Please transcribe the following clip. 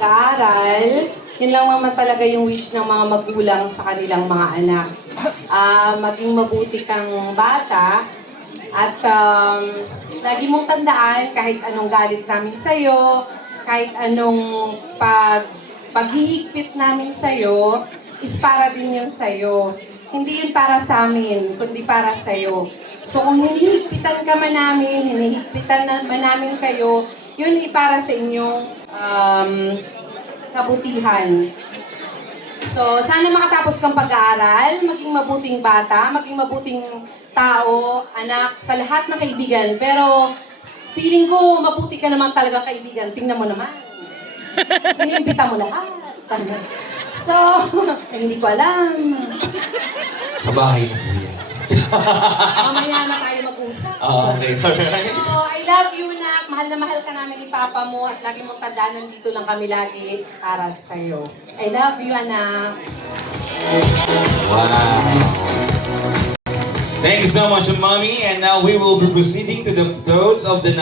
Pag-aaral, yun lang naman talaga yung wish ng mga magulang sa kanilang mga anak. Maging mabuti kang bata at lagi mong tandaan kahit anong galit namin sa'yo, kahit anong pag-iigpit namin sa'yo, is para din yun sa'yo. Hindi yun para sa amin, kundi para sa'yo. So kung hinihigpitan ka man namin, hinihigpitan man namin kayo, yun ay para sa inyong kabutihan. So, sana makatapos kang pag-aaral, maging mabuting bata, maging mabuting tao, anak, sa lahat ng kaibigan. Pero, feeling ko, mabuti ka naman talaga kaibigan. Tingnan mo naman. Iniimbita mo lahat. So, hindi ko alam. Sa bahay na po yan. Mamaya na tayo mag-usap. Okay, alright. So, I love you, Nak. Mahal na mahal ka namin ni Papa mo at lagi mong tandaan, nandito lang kami lagi para sa'yo. I love you, anak. Wow. Thank you so much, Mommy. And now we will be proceeding to the toast of the night.